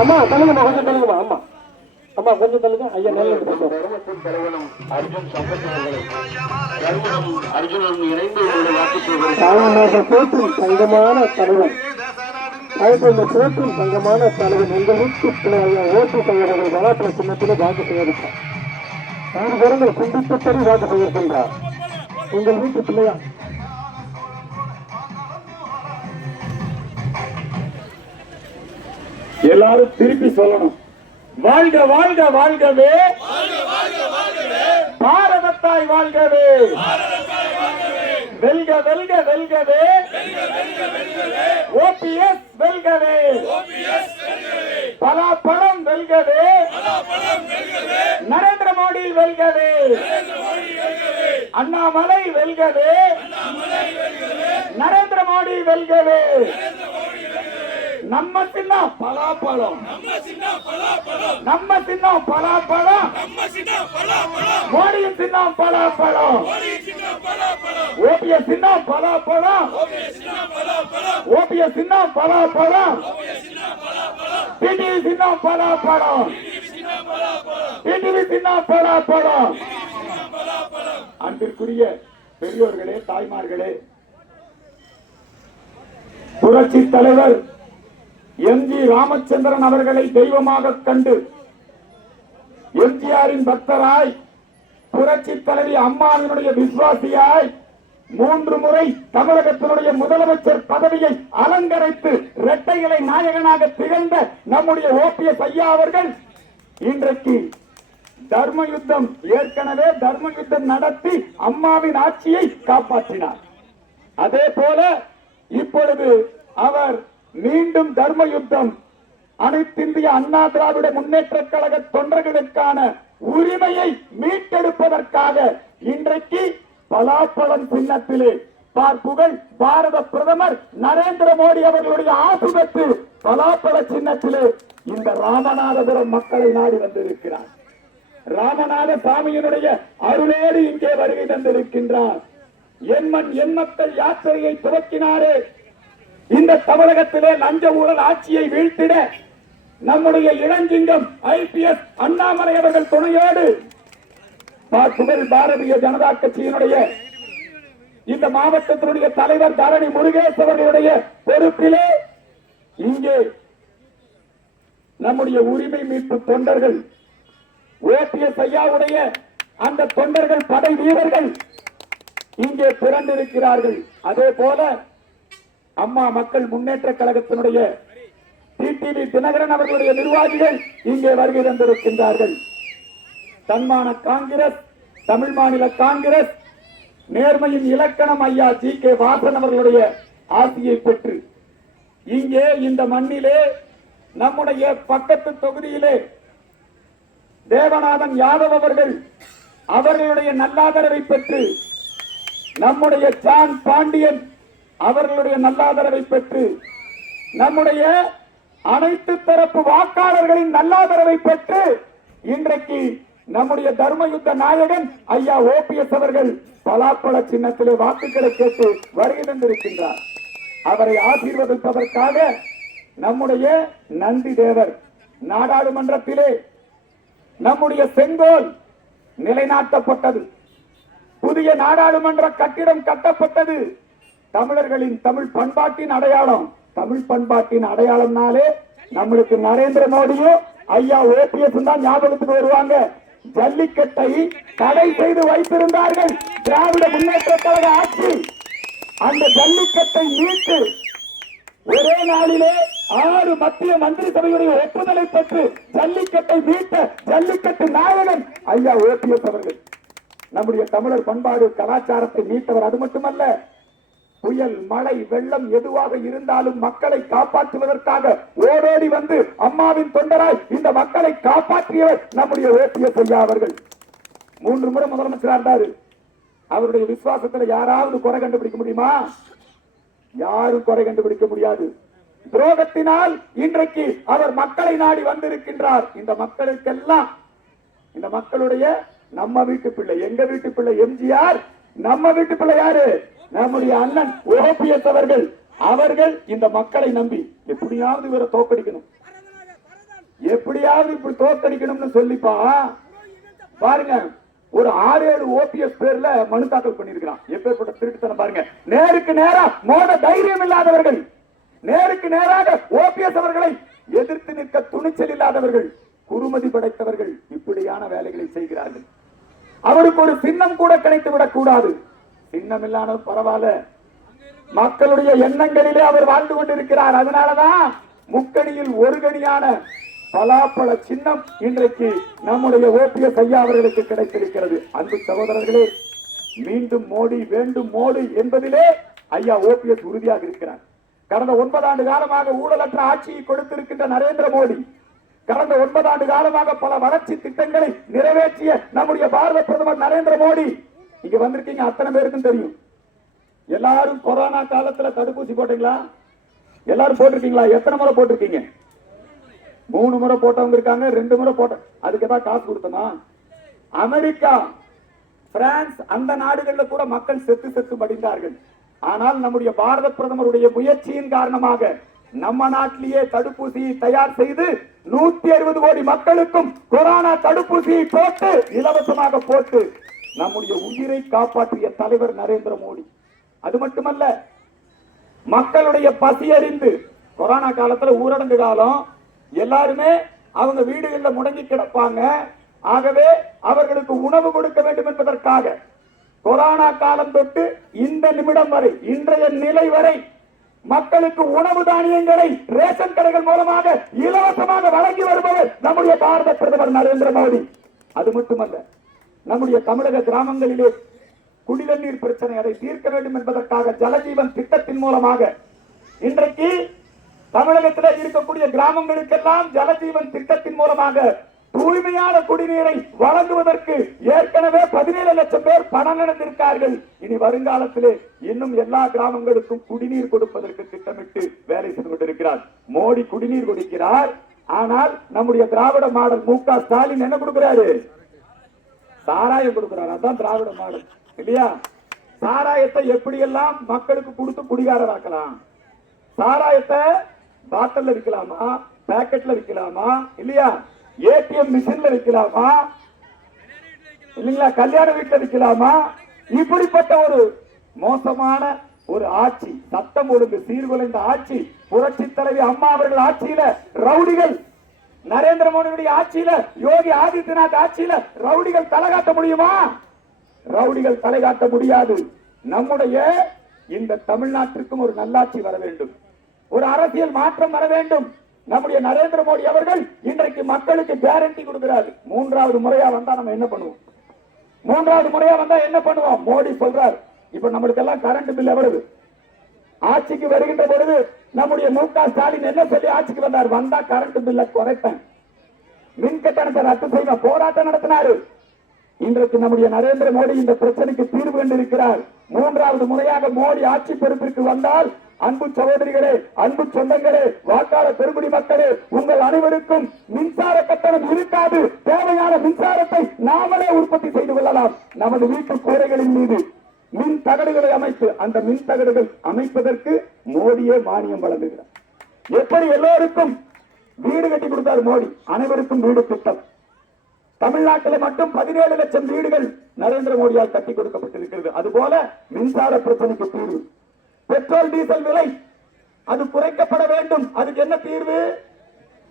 அம்மா தள்ளுங்கம்மா, கொஞ்சம் தள்ளுங்கம்மா. அம்மா அம்மா கொஞ்சம் தள்ளுங்க. ஐயா நல்ல தங்கமான தலைவன், இந்த போற்றும் தங்கமான தலைவன் எங்கள் வீட்டு பிள்ளையா ஓட்டு செய்யறவர்கள் வளாட்டுல சின்னத்திலே வாக்கு செய்யிருக்கார். 3 பேரங்கள் சிந்தித்து சரி வாக்கு செய்யிருக்கின்றார். உங்கள் வீட்டு பிள்ளையா எல்லாரும் திருப்பி சொல்லணும். வாழ்க வாழ்க வாழ்கவே, பாரதத்தாய் வாழ்கவே, வெல்க வெல்க வெல்கவே, ஓபிஎஸ் வெல்கவே, பலாப்பழம் வெல்கவே, நரேந்திர மோடி வெல்கவே, அண்ணாமலை வெல்கவே, நரேந்திர மோடி வெல்கவே. நம்ம சின்னம் பலாப்பழம், நம்ம சின்னம் பலாப்பழம், மோடியின் சின்னம் பலாப்பழம், ஓபிஎஸ் சின்னம் பலாப்பழம், ஓபிஎஸ் சின்னம் பலாப்பழம், டிடிவி சின்னம் பலாப்பழம், டிடிவி சின்னம் பலாப்பழம். அன்பிற்குரிய பெரியோர்களே, தாய்மார்களே, புரட்சி தலைவர் எம்.ஜி. ராமச்சந்திரன் அவர்களை தெய்வமாக கண்டு எம்ஜிஆரின் பக்தராய், புரட்சி தலைவி அம்மாவினுடைய விசுவாசியாய் 3 முறை தமிழகத்தினுடைய முதலமைச்சர் பதவியை அலங்கரித்து இரட்டைகளை நாயகனாக திகழ்ந்த நம்முடைய ஓபிஎஸ் ஐயா அவர்கள் இன்றைக்கு தர்ம யுத்தம், ஏற்கனவே தர்ம யுத்தம் நடத்தி அம்மாவின் ஆட்சியை காப்பாற்றினார். அதே போல இப்பொழுது அவர் மீண்டும் தர்ம யுத்தம், அனைத்திந்திய அண்ணா திராவிட முன்னேற்ற கழக தொண்டர்களுக்கான உரிமையை மீட்டெடுப்பதற்காக இன்றைக்கு பலாப்பழம் சின்னத்திலே பார்ப்புகள் பாரத பிரதமர் நரேந்திர மோடி அவர்களுடைய ஆசுபத்து பலாப்பழ சின்னத்திலே இந்த ராமநாதபுரம் மக்களை நாடி வந்திருக்கிறார். ராமநாத சாமியினுடைய அருளோடு இங்கே வருகை தந்திருக்கின்றார். என் மண் என் மக்கள் யாத்திரையை துவக்கினாரே, இந்த தமிழகத்திலே லஞ்ச ஊழல் ஆட்சியை வீழ்த்திட நம்முடைய இளஞ்சிங்கம் ஐபிஎஸ் அண்ணாமலை அவர்கள் துணையோடு பார்ப்புகள் பாரதிய ஜனதா கட்சியினுடைய இந்த மாவட்டத்தினுடைய தலைவர் தரணி முருகேஷ் அவர்களுடைய பொறுப்பிலே இங்கே நம்முடைய உரிமை மீட்பு தொண்டர்கள், ஓபிஎஸ் ஐயாவுடைய அந்த தொண்டர்கள், படை வீரர்கள் இங்கே திரண்டிருக்கிறார்கள். அதே போல அம்மா மக்கள் முன்னேற்ற கழகத்தினுடைய டிடிவி தினகரன் அவர்களுடைய நிர்வாகிகள் இங்கே வருகை தந்திருக்கின்றார்கள். தன்மான காங்கிரஸ், தமிழ் மாநில காங்கிரஸ், நேர்மையின் இலக்கணம் ஐயா ஜி.கே. வாசன் அவர்களுடைய ஆசியை பெற்று இங்கே இந்த மண்ணிலே நம்முடைய பக்கத்து தொகுதியிலே தேவநாதன் யாதவ் அவர்களுடைய நல்லாதரவை பெற்று, நம்முடைய ஜான் பாண்டியன் அவர்களுடைய நல்லாதரவை பெற்று, நம்முடைய அனைத்து தரப்பு வாக்காளர்களின் நல்லாதரவை பெற்று இன்றைக்கு நம்முடைய தர்ம யுத்த நாயகன் ஐயா ஓபிஎஸ் அவர்கள் பலாப்பழ சின்னத்திலே வாக்குகளை கேட்டு வருகை தந்திருக்கின்றார். அவரை ஆசீர்வதிப்பதற்காக நம்முடைய நந்தி தேவர் நாடாளுமன்றத்திலே நம்முடைய செங்கோல் நிலைநாட்டப்பட்டது. புதிய நாடாளுமன்ற கட்டிடம் கட்டப்பட்டது. தமிழர்களின் தமிழ் பண்பாட்டின் அடையாளம். தமிழ் பண்பாட்டின் அடையாளம்னாலே நம்மளுக்கு நரேந்திர மோடியும் ஐயா ஓபிஎஸ் தான் ஞாபகத்துக்கு வருவாங்க. ஜல்லிக்கட்டை தடை செய்து வைத்திருந்தார்கள் திராவிட முன்னேற்ற கழக ஆட்சி. அந்த ஜல்லிக்கட்டை மீட்டு ஒரே நாளிலே 6 மத்திய மந்திரி சபையுடைய ஒப்புதலை பெற்று ஜல்லிக்கட்டை மீட்ட ஜல்லிக்கட்டு நாயகன் ஐயா ஓபிஎஸ் அவர்கள். நம்முடைய தமிழர் பண்பாடு கலாச்சாரத்தை மீட்டவர். அது மட்டுமல்ல, புயல், மழை, வெள்ளம் எதுவாக இருந்தாலும் மக்களை காப்பாற்றுவதற்காக ஓடோடி வந்து அம்மாவின் தொண்டராய் இந்த மக்களை காப்பாற்றியவர் நம்முடைய ஓபிஎஸ் ஐயா அவர்கள். 3 முறை முதலமைச்சராக இருந்தாரு. அவருடைய விசுவாசத்தில் யாராவது குறை கண்டுபிடிக்க முடியுமா? யாரும் குறை கண்டுபிடிக்க முடியாது. துரோகத்தினால் இன்றைக்கு அவர் மக்களை நாடி வந்திருக்கின்றார். இந்த மக்களுக்கெல்லாம், இந்த மக்களுடைய நம்ம வீட்டு பிள்ளை, எங்க வீட்டு பிள்ளை எம்ஜிஆர், நம்ம வீட்டு பிள்ளை யாரு? நம்முடைய அண்ணன் ஓபிஎஸ் அவர்கள். அவர்கள் இந்த மக்களை நம்பி எப்படியாவது இவரை தோக்கடிக்கணும், எப்படியாவது இப்படி தோக்கடிக்கணும்னு சொல்லிப்பா பாருங்க. ஒரு 6-7 ஓபிஎஸ் பேர்ல மனு தாக்கல் பண்ணிருக்கிறான். எப்பேற்பட்ட திருட்டுத்தனம் பாருங்க. நேருக்கு நேரா மோத தைரியம் இல்லாதவர்கள், நேருக்கு நேராக ஓபிஎஸ் அவர்களை எதிர்த்து நிற்க துணிச்சல் இல்லாதவர்கள், குறுமதி படைத்தவர்கள் இப்படியான வேலைகளை செய்கிறார்கள். அவருக்கு ஒரு சின்னம் கூட கிடைத்து விடக் கூடாது. சின்னம் இல்லாத பரவாயில்ல, மக்களுடைய எண்ணங்களிலே அவர் வாழ்ந்து கொண்டிருக்கிறார். அதனாலதான் முக்கணியில் ஒரு கணியான பலாப்பழ சின்னம் இன்றைக்கு நம்முடைய ஓபிஎஸ் ஐயா அவர்களுக்கு கிடைத்திருக்கிறது. அன்பு சகோதரர்களே, மீண்டும் மோடி வேண்டும் மோடி என்பதிலே ஐயா ஓபிஎஸ் உறுதியாக இருக்கிறார். கடந்த 9 ஆண்டு காலமாக ஊழலற்ற ஆட்சியை கொடுத்திருக்கின்ற நரேந்திர மோடி, கடந்த 9 ஆண்டு காலமாக பல வளர்ச்சி திட்டங்களை நிறைவேற்றிய நம்முடைய பாரத பிரதமர் நரேந்திர மோடி. இங்க வந்திருக்கீங்க, அத்தனை பேருக்கும் தெரியும். எல்லாரும் கொரோனா காலத்துல தடுப்பூசி போட்டீங்களா? எல்லாரும் போட்டிருக்கீங்களா? எத்தனை முறை போட்டிருக்கீங்க? 3 முறை போட்டவங்க இருக்காங்க, 2 முறை போட்ட. அதுக்கு ஏதாவது காசு கொடுத்தமா? அமெரிக்கா, பிரான்ஸ் அந்த நாடுகள்ல கூட மக்கள் செத்து செத்து மடிந்தார்கள். ஆனால் நம்முடைய பாரத பிரதமருடைய முயற்சியின் காரணமாக நம்ம நாட்டிலேயே தடுப்பூசியை தயார் செய்து 160 கோடி மக்களுக்கும் கொரோனா தடுப்பூசியை போட்டு இலவசமாக போட்டு நம்முடைய உயிரை காப்பாற்றிய தலைவர் நரேந்திர மோடி. அது மட்டுமல்ல, மக்களுடைய பசி அறிந்து கொரோனா காலத்துல ஊரடங்கு காலம், எல்லாருமே அவங்க வீடுகளில் முடங்கி கிடப்பாங்க. ஆகவே அவர்களுக்கு உணவு கொடுக்க வேண்டும் என்பதற்காக கொரோனா காலம் தொட்டு இந்த நிமிடம் வரை, இன்றைய நிலை வரை மக்களுக்கு உணவு தானியங்களை ரேஷன் கடைகள் மூலமாக இலவசமாக வழங்கி வருபவர் நம்முடைய பாரத பிரதமர் நரேந்திர மோடி. அது மட்டுமல்ல, நம்முடைய தமிழக கிராமங்களிலே குடிநீர் பிரச்சனை அதை தீர்க்க வேண்டும் என்பதற்காக ஜலஜீவன் திட்டத்தின் மூலமாக இன்றைக்கு தமிழகத்தில் இருக்கக்கூடிய கிராமங்களுக்கெல்லாம் ஜலஜீவன் திட்டத்தின் மூலமாக தூய்மையான குடிநீரை வழங்குவதற்கு ஏற்கனவே 17 லட்சம் பேர் பணம் நடந்திருக்கார்கள். இனி வருங்காலத்திலே இன்னும் எல்லா கிராமங்களுக்கும் குடிநீர் கொடுப்பதற்கு திட்டமிட்டு வேலை செய்து கொண்டிருக்கிறார். மோடி குடிநீர் கொடுக்கிறார். ஆனால் நம்முடைய திராவிட மாடல் மு.க. ஸ்டாலின் என்ன கொடுக்கிறாரு? சாராயம் கொடுக்கிறார். அதான் திராவிட மாடல் இல்லையா? சாராயத்தை எப்படியெல்லாம் மக்களுக்கு கொடுத்து குடிகாரராக்கலாம். சாராயத்தை பாட்டில் விற்கலாமா, பேக்கெட்ல விற்கலாமா இல்லையா? ஏடிஎம் மிஷின்ல விற்கலாமா இல்லைங்களா? கல்யாண வீட்டுல விற்கலாமா? இப்படிப்பட்ட ஒரு மோசமான ஒரு ஆட்சி, சட்டம் ஒழுங்கு சீர்குலைந்த ஆட்சி, புரட்சி தலைவி அம்மா அவர்கள் ஆட்சியில ரவுடிகள், நரேந்திர மோடியுடைய ஆட்சியில, யோகி ஆதித்யநாத் ஆட்சியில ரவுடிகள் தலைகாட்ட முடியுமா? ரவுடிகள் தலைகாட்ட முடியாது. நம்முடைய இந்த தமிழ்நாட்டிற்கும் ஒரு நல்லாட்சி வர வேண்டும், ஒரு அரசியல் மாற்றம் வர வேண்டும். நம்முடைய நரேந்திர மோடி அவர்கள் இன்றைக்கு மக்களுக்கு கேரண்டி கொடுக்கிறார். 3வது முறையா வந்தா நம்ம என்ன பண்ணுவோம்? 3வது முறையா வந்தா என்ன பண்ணுவோம்? மோடி சொல்றார், இப்ப நம்மளுக்கு எல்லாம் கரண்ட் பில் எவ்வளவு? ஆட்சிக்கு வருகின்ற பொழுது நம்முடைய மு.க. ஸ்டாலின் என்ன சொல்லி ஆட்சிக்கு வந்தார்? வந்தா கரண்ட் பில்ல குறைப்பேன், மின் கட்டணத்தை ரத்து செய்வேன், போராட்டம் நடத்தினாரு. இன்றைக்கு நம்முடைய நரேந்திர மோடி இந்த பிரச்சனைக்கு தீர்வு கண்டிருக்கிறார். 3வது முறையாக மோடி ஆட்சி பொறுப்பிற்கு வந்தால், அன்பு சகோதரிகளே, அன்பு சொந்தங்களே, வாக்காளர் பெருங்குடி மக்களே, உங்கள் அனைவருக்கும் மின்சார கட்டணம் இருக்காது. தேவையான மின்சாரத்தை நாமளே உற்பத்தி செய்து கொள்ளலாம். நமது வீட்டு கூரைகளின் மீது மின் தகடுகளை அமைத்து அந்த மின் தகடுகள் அமைப்பதற்கு மோடியே மானியம் வழங்குகிறார். எப்படி எல்லோருக்கும் வீடு கட்டி கொடுத்தார் மோடி, அனைவருக்கும் வீடு திட்டம். தமிழ்நாட்டில் மட்டும் 17 லட்சம் வீடுகள் நரேந்திர மோடியால் கட்டி கொடுக்கப்பட்டிருக்கிறது. அதுபோல மின்சார பிரச்சனைக்கு தீர்வு. பெட்ரோல் டீசல் விலை அது குறைக்கப்பட வேண்டும். அதுக்கு என்ன தீர்வு?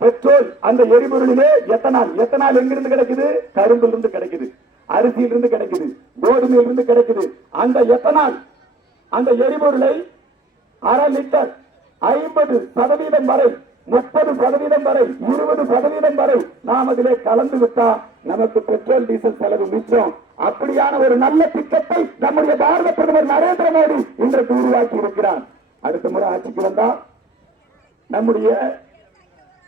பெட்ரோல் அந்த எரிபொருளிலே எத்தனால், எத்தனால் எங்கிருந்து கிடைக்குது? கரும்பிலிருந்து கிடைக்குது, அரிசியிலிருந்து கிடைக்குது, கோதுமையிலிருந்து கிடைக்குது. அந்த எத்தனால் அந்த எரிபொருளை 1/2 லிட்டர் 50% வரை, 30% வரை, 20% வரை நாம் அதிலே கலந்து விட்டா நமக்கு பெட்ரோல் டீசல் செலவு மிச்சம். அப்படியான ஒரு நல்ல திட்டத்தை நம்முடைய பாரத பிரதமர் நரேந்திர மோடி இன்றைக்கு உருவாக்கி இருக்கிறார். அடுத்த முறை ஆட்சிக்கு வந்தா நம்முடைய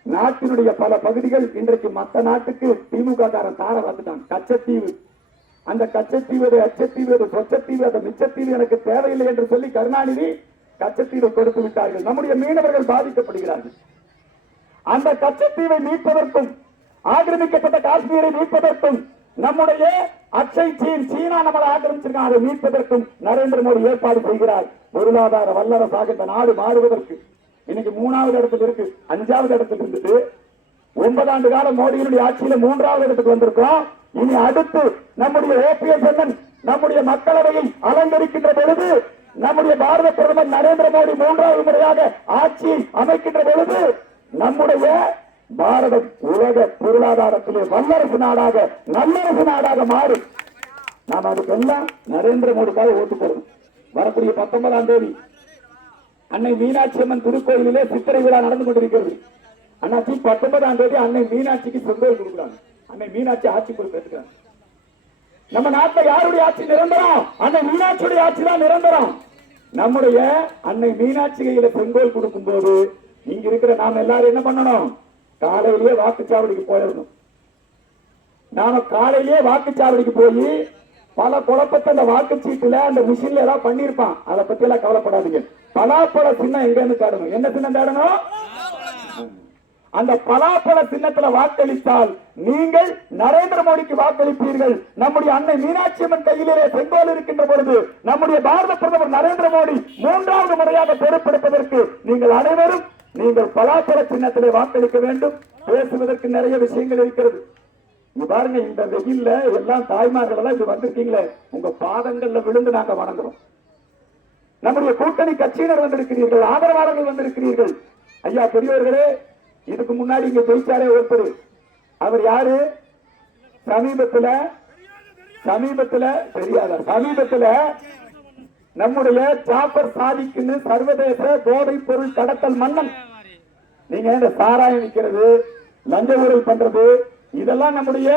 நாட்டினுடைய பல பகுதிகள் இன்றைக்கு மற்ற நாட்டுக்கு திமுக காரன் தார வந்துட்டான். கச்சத்தீவு, அந்த கச்சத்தீவு, அச்சத்தீவு, சொச்சத்தீவு, அந்த மிச்சத்தீவு எனக்கு தேவையில்லை என்று சொல்லி கருணாநிதி கச்சத்தீவை கொடுத்து விட்டார்கள். நம்முடைய மீனவர்கள் பாதிக்கப்படுகிறார்கள். அந்த கச்சத்தீவை மீட்பதற்கும், ஆக்கிரமிக்கப்பட்ட காஷ்மீரை மீட்பதற்கும் நம்முடைய அச்சை சீனா நம்மளை ஆக்கிரமிச்சிருக்கான். அதை மீட்பதற்கும் நரேந்திர மோடி ஏற்பாடு செய்கிறார். பொருளாதார வல்லரசாக இந்த நாடு மாறுவதற்கு இன்னைக்கு 3வது இடத்துல இருக்கு. 5வது இடத்துல இருந்துட்டு 9 ஆண்டு கால மோடியினுடைய ஆட்சியில 3வது இடத்துக்கு வந்திருக்கோம். இனி அடுத்து நம்முடைய ஓபிஎஸ் அண்ணன் நம்முடைய மக்களவையை அலங்கரிக்கின்ற பொழுது, நம்முடைய பாரத பிரதமர் நரேந்திர மோடி 3வது முறையாக ஆட்சியை அமைக்கின்ற பொழுது, நம்முடைய பாரதம் உலக பொருளாதாரத்திலே வல்லரசு நாடாக நல்லரசு நாடாக மாறும். நாம் அதுக்கெல்லாம் நரேந்திர மோடிக்காக ஓட்டு போறோம். வரக்கூடிய 19ஆம் தேதி அன்னை மீனாட்சி அம்மன் திருக்கோயிலே சித்திரை விழா நடந்து கொண்டிருக்கிறது. அண்ணாச்சி 19ஆம் தேதி அன்னை மீனாட்சிக்கு செங்கோல் கொடுக்குறாங்க. அன்னை மீனாட்சி ஆட்சி பொறுப்பேற்றுக்கிறாங்க. நம்ம நாட்டில் யாருடைய ஆட்சி நிரந்தரம்? அன்னை மீனாட்சியுடைய ஆட்சி தான் நிரந்தரம். நம்முடைய அன்னை மீனாட்சி கையில செங்கோல் கொடுக்கும் போது இங்க இருக்கிற நாம எல்லாரும் என்ன பண்ணணும்? காலையிலேயே வாக்குச்சாவடிக்கு போயிடணும். நாம காலையிலேயே வாக்குச்சாவடிக்கு போய் பல குழப்பத்தை அந்த வாக்குச்சீட்டுல அந்த மிஷின்ல ஏதாவது பண்ணிருப்பான். அதை பத்தி எல்லாம் கவலைப்படாதீங்க. பலாப்பழ சின்னம் எங்க தேடணும்? என்ன சின்னம் தேடணும்? அந்த பலாப்பழ சின்னத்துல வாக்களித்தால் நீங்கள் நரேந்திர மோடிக்கு வாக்களிப்பீர்கள். நம்முடைய அன்னை மீனாட்சி அம்மன் கையிலே செங்கோல் இருக்கின்ற பொழுது நம்முடைய பாரத பிரதமர் நரேந்திர மோடி 3வது முறையாக பொறுப்பெடுப்பதற்கு நீங்கள் அனைவரும் நீங்கள் பலாப்பழ சின்னத்திலே வாக்களிக்க வேண்டும். பேசுவதற்கு நிறைய விஷயங்கள் இருக்கிறது. பாருங்க, இந்த வெயில்ல எல்லாம் தாய்மார்கள் எல்லாம் இது வந்திருக்கீங்களே, உங்க பாதங்கள்ல விழுந்து நாங்க வணங்குறோம். நம்முடைய கூட்டணி கட்சியினர் வந்திருக்கிறீர்கள், ஆதரவாளர்கள் வந்திருக்கிறீர்கள். ஐயா பெரியவர்களே, இதுக்கு முன்னாடி இங்க ஜெயிச்சாரே ஒருத்தர், அவர் யாரு? சமீபத்துல நம்முடைய ஜாபர் சாதிக்குன்னு சர்வதேச போதைப் பொருள் கடத்தல் மன்னன். நீங்க இந்த சாராயம் விற்கிறது, லஞ்ச ஊழல் பண்றது, இதெல்லாம் நம்முடைய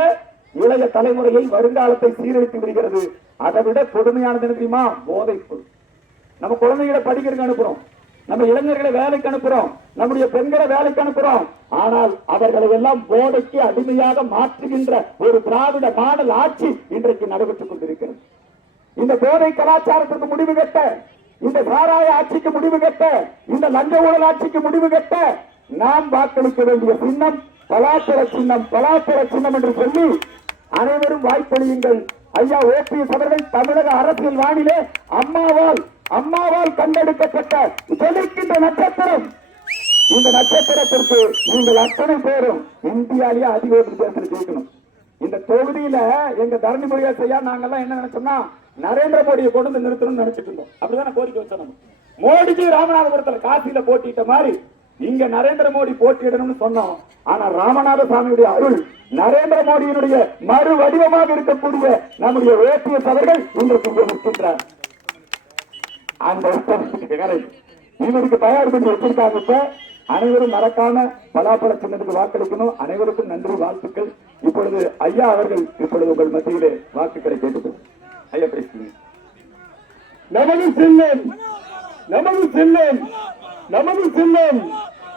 இளைய தலைமுறையை வருங்காலத்தை சீரழித்து விடுகிறது. அதை விட கொடுமையானது தெரியுமா? போதைப் பொருள். நம்ம குழந்தைகளை படிக்கிறதுக்கு அனுப்புறோம், நம்ம இளைஞர்களை வேலைக்கு அனுப்புறோம், நம்முடைய பெண்களை வேலைக்கு அனுப்புறோம். ஆனால் அவர்களை எல்லாம் போதைக்கு அடிமையாக மாற்றுகின்ற ஒரு திராவிட மாடல் ஆட்சி இன்றைக்கு நடைபெற்றுக் கொண்டிருக்கிறது. இந்த போதை கலாச்சாரத்திற்கு முடிவு கட்ட, இந்த சாராய ஆட்சிக்கு முடிவு கட்ட, இந்த லஞ்ச ஊழல் ஆட்சிக்கு முடிவு கட்ட நாம் வாக்களிக்க வேண்டிய சின்னம் பலாப்பழ சின்னம். பலாப்பழ சின்னம் என்று சொல்லி அனைவரும் வாய்ப்பளியுங்கள். ஐயா ஓபிஎஸ் அவர்கள் தமிழக அரசியல் வானிலே அம்மாவால் கண்டெடுக்கப்பட்ட ஜொலிக்கின்ற நட்சத்திரம். இந்த நட்சத்திரத்திற்கு நீங்கள் அத்தனை பேரும் இந்தியாலேயே அதிக வித்தியாசத்தில் ஜெயிக்கணும். இந்த தொகுதியில எங்க தரணிமொழியா செய்யா நாங்கெல்லாம் என்ன நினைச்சோம்னா, நரேந்திர மோடியை கொண்டு வந்து நிறுத்தணும்னு நினைச்சிட்டு இருந்தோம். அப்படிதான் கோரிக்கை வச்சோம். மோடிஜி ராமநாதபுரத்தில் காசியில போட்டிட்ட மாதிரி இங்க நரேந்திர மோடி போட்டியிடணும்னு சொன்னோம். ஆனா ராமநாத சாமியுடைய அருள், நரேந்திர மோடியினுடைய மறு வடிவமாக இருக்கக்கூடிய நம்முடைய ஓபிஎஸ் அவர்கள் இன்றைக்கு நிற்கின்றார். அந்த இவருக்கு தயார் பண்ணி வச்சிருக்காங்க. அனைவரும் மறக்காம பலாப்பழ சின்னத்துக்கு வாக்களிக்கணும். அனைவருக்கும் நன்றி, வாழ்த்துக்கள். இப்பொழுது ஐயா அவர்கள் இப்பொழுது உங்கள் மத்தியிலே வாக்குகளை கேட்டுக்கொள். ஐயா பேசுங்க. நமது சின்னம், நமது சின்னம், நமது சின்னம்.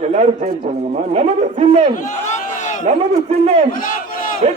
எல்லாரும் சேர்ந்து சொல்லுங்கம்மா. நமது சின்னம், நமது சின்னம்.